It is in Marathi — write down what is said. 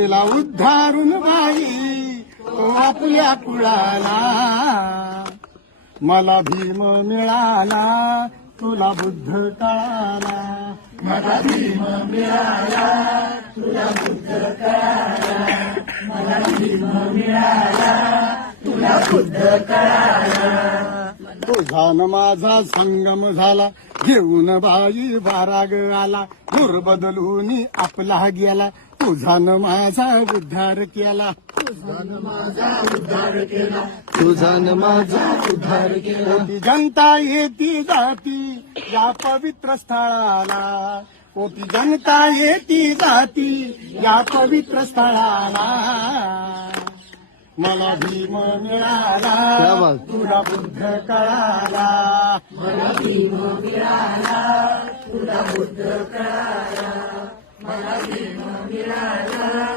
तिला उद्धारून बाई तो आपल्या कुळाला, मला भीम मिळाला तुला बुद्ध कळाला, मला भीम मिळाला तुला बुद्ध कळाला, मला भीम मिळाला तुला बुद्ध कळाला. तुझा न माझा संगम झाला, घेऊन बाई बाराग आला, दूर बदलून आपला गेला, तुझा न माझा उद्धार केला, तुझा न माझा उद्धार केला, तुझा न माझा उद्धार केला. कोटी जनता येती जाती या पवित्र स्थळाला, कोटी जनता येती जाती या पवित्र स्थळाला, मला भीम मिळाला तुला बुद्ध कळाला, मला भीम मिळाला तुला बुद्ध कळाला, मला भीम मिळाला.